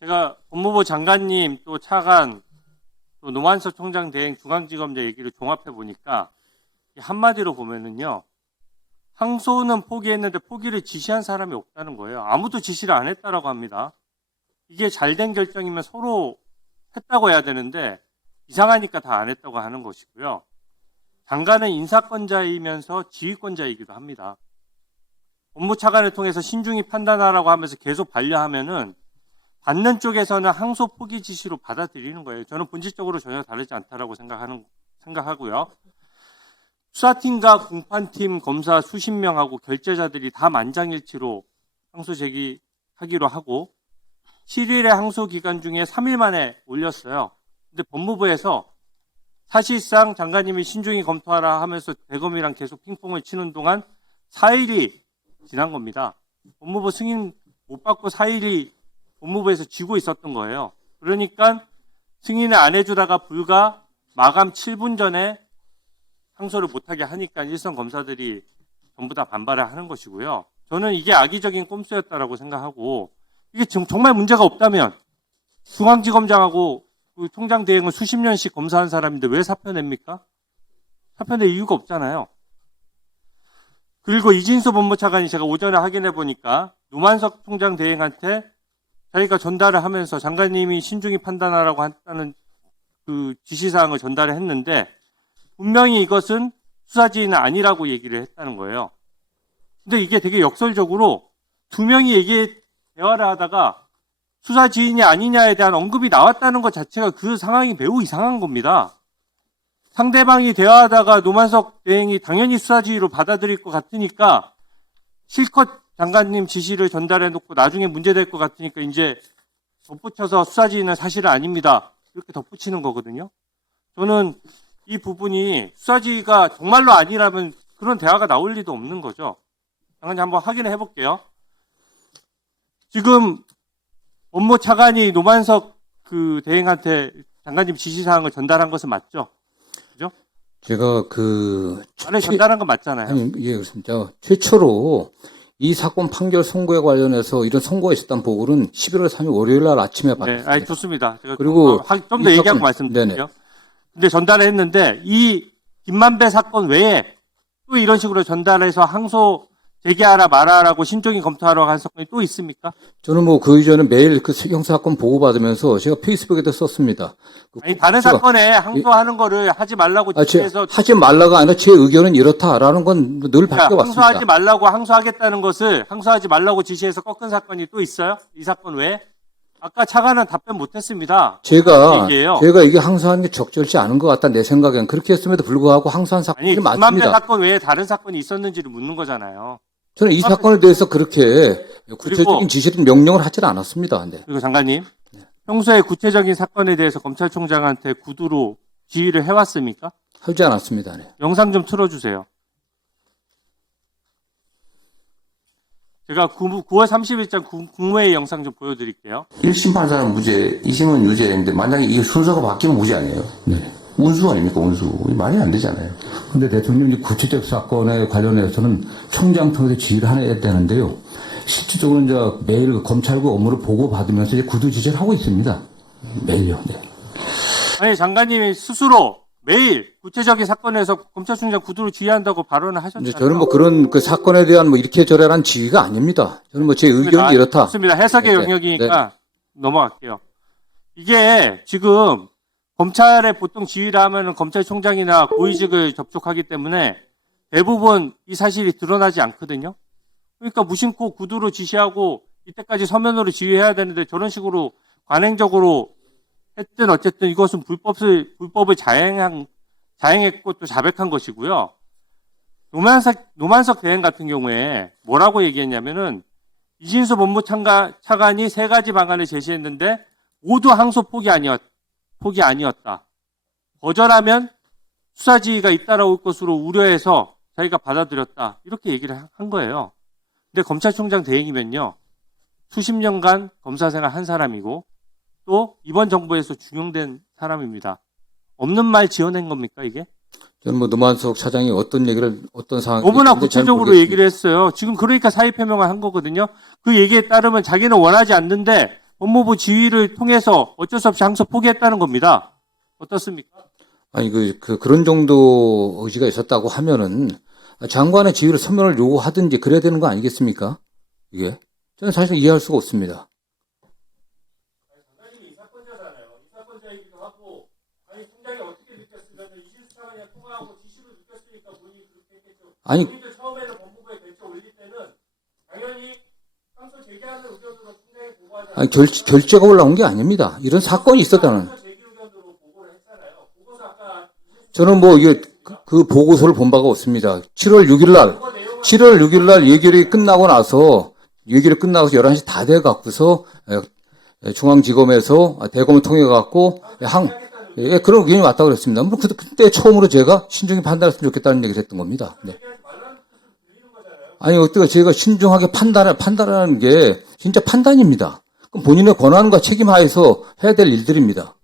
제가 법무부 장관님 또 차관 또 노만석 총장 대행 중앙지검장 얘기를 종합해 보니까 한마디로 보면은요. 항소는 포기했는데 포기를 지시한 사람이 없다는 거예요. 아무도 지시를 안 했다라고 합니다. 이게 잘된 결정이면 서로 했다고 해야 되는데 이상하니까 다 안 했다고 하는 것이고요. 장관은 인사권자이면서 지휘권자이기도 합니다. 법무차관을 통해서 신중히 판단하라고 하면서 계속 반려하면은 받는 쪽에서는 항소 포기 지시로 받아들이는 거예요. 저는 본질적으로 전혀 다르지 않다라고 생각하고요. 수사팀과 공판팀 검사 수십 명하고 결재자들이 다 만장일치로 항소 제기하기로 하고 7일의 항소 기간 중에 3일 만에 올렸어요. 근데 법무부에서 사실상 장관님이 신중히 검토하라 하면서 대검이랑 계속 핑퐁을 치는 동안 4일이 지난 겁니다. 법무부 승인 못 받고 4일이 법무부에서 쥐고 있었던 거예요. 그러니까 승인을 안 해주다가 불과 마감 7분 전에 항소를 못하게 하니까 일선 검사들이 전부 다 반발을 하는 것이고요. 저는 이게 악의적인 꼼수였다라고 생각하고 이게 정말 문제가 없다면 중앙지검장하고 그 총장 대행을 수십 년씩 검사한 사람인데 왜 사표 냅니까? 사표 낼 이유가 없잖아요. 그리고 이진수 법무차관이 제가 오전에 확인해 보니까 노만석 총장 대행한테 자기가 전달을 하면서 장관님이 신중히 판단하라고 한다는 그 지시사항을 전달을 했는데 분명히 이것은 수사지휘는 아니라고 얘기를 했다는 거예요. 근데 이게 되게 역설적으로 두 명이 대화를 하다가 수사지휘냐 아니냐에 대한 언급이 나왔다는 것 자체가 그 상황이 매우 이상한 겁니다. 상대방이 대화하다가 노만석 대행이 당연히 수사지휘로 받아들일 것 같으니까 실컷 장관님 지시를 전달해 놓고 나중에 문제될 것 같으니까 이제 덧붙여서 수사지휘는 사실은 아닙니다. 이렇게 덧붙이는 거거든요. 저는 이 부분이 수사지휘가 정말로 아니라면 그런 대화가 나올 리도 없는 거죠. 장관님 한번 확인해 볼게요. 지금 법무차관이 노만석 그 대행한테 장관님 지시사항을 전달한 것은 맞죠? 그죠? 제가 전달한 건 맞잖아요. 아니, 예, 그렇습니다. 최초로 이 사건 판결 선고에 관련해서 이런 선고가 있었다는 보고는 11월 3일 월요일 날 아침에 받았습니다. 네, 좋습니다. 제가 그리고 좀 더 얘기하고 말씀드릴게요. 근데 전달을 했는데 이 김만배 사건 외에 또 이런 식으로 전달해서 항소 제기하라 말하라고 신중히 검토하라고 한 사건이 또 있습니까? 저는 그 이전에 매일 그 형사사건 보고받으면서 제가 페이스북에도 썼습니다. 아니, 다른 사건에 항소하는 거를 하지 말라고 지시해서 하지 말라가 아니라 제 의견은 이렇다라는 건 늘 바뀌어왔습니다. 항소하지 말라고 항소하겠다는 것을 항소하지 말라고 지시해서 꺾은 사건이 또 있어요? 이 사건 외에? 아까 차관은 답변 못했습니다. 제가 이게 항소한 게 적절치 않은 것 같다 내 생각엔 그렇게 했음에도 불구하고 항소한 사건이 아니, 많습니다. 김만배 사건 외에 다른 사건이 있었는지를 묻는 거잖아요. 저는 이 사건에 대해서 그렇게 구체적인 지시를 명령을 하질 않았습니다. 네. 그리고 장관님, 평소에 구체적인 사건에 대해서 검찰총장한테 구두로 지휘를 해왔습니까? 하지 않았습니다. 네. 영상 좀 틀어주세요. 제가 9월 30일자 국무회의 영상 좀 보여드릴게요. 1심 판사는 무죄, 2심은 유죄인데 만약에 이 순서가 바뀌면 무죄 아니에요? 네. 운수 아닙니까, 운수. 말이 안 되잖아요. 근데 대통령이 구체적 사건에 관련해서는 총장 통해서 지휘를 해야 되는데요. 실질적으로 이제 매일 검찰국 업무를 보고받으면서 이제 구두 지시를 하고 있습니다. 매일요. 네. 아니, 장관님이 스스로 매일 구체적인 사건에서 검찰총장 구두로 지휘한다고 발언을 하셨잖아요. 저는 그런 그 사건에 대한 이렇게 저래란 지휘가 아닙니다. 저는 제 의견이 이렇다. 좋습니다. 해석의 영역이니까 넘어갈게요. 이게 지금 검찰에 보통 지휘를 하면은 검찰총장이나 고위직을 접촉하기 때문에 대부분 이 사실이 드러나지 않거든요. 그러니까 무심코 구두로 지시하고 이때까지 서면으로 지휘해야 되는데 저런 식으로 관행적으로 했든 어쨌든 이것은 불법을 자행했고 또 자백한 것이고요. 노만석 대행 같은 경우에 뭐라고 얘기했냐면은 이진수 법무차관이 세 가지 방안을 제시했는데 모두 항소 포기 아니었다. 거절하면 수사지휘가 잇따라올 것으로 우려해서 자기가 받아들였다. 이렇게 얘기를 한 거예요. 근데 검찰총장 대행이면요. 수십 년간 검사 생활 한 사람이고 또 이번 정부에서 중용된 사람입니다. 없는 말 지어낸 겁니까 이게? 저는 노만석 차장이 어떤 상황이 너무나 구체적으로 얘기를 했어요. 지금 그러니까 사의 표명을 한 거거든요. 그 얘기에 따르면 자기는 원하지 않는데 법무부 지휘를 통해서 어쩔 수 없이 항소 포기했다는 겁니다. 어떻습니까? 아니, 그런 정도 의지가 있었다고 하면은 장관의 지휘를 서면을 요구하든지 그래야 되는 거 아니겠습니까? 이게. 저는 사실 이해할 수가 없습니다. 장관님이 이 사건자잖아요. 이 사건자이기도 하고, 아니, 총장이 어떻게 느꼈으면 이진수 차관이랑 통화하고 지시로 느꼈으니까 본인이 그렇게 했겠죠. 아니, 본인도 처음에는 법무부에 결재 올릴 때는 당연히 항소 제기하는 의견으로 총장이 보고하지 아니 결재가 올라온 게 아닙니다. 이런 사건이 있었다는. 항소 제기 의견으로 보고를 했잖아요. 보고서 아까 저는 뭐 이게 그 보고서를 본 바가 없습니다. 7월 6일 날 예결이 끝나고 나서 11시 다 돼 갖고서 중앙지검에서 대검을 통해 갖고 그런 의견이 왔다고 그랬습니다. 뭐 그때 처음으로 제가 신중히 판단했으면 좋겠다는 얘기를 했던 겁니다. 네. 아니 어떻게 제가 신중하게 판단하는 게 진짜 판단입니다. 그럼 본인의 권한과 책임 하에서 해야 될 일들입니다.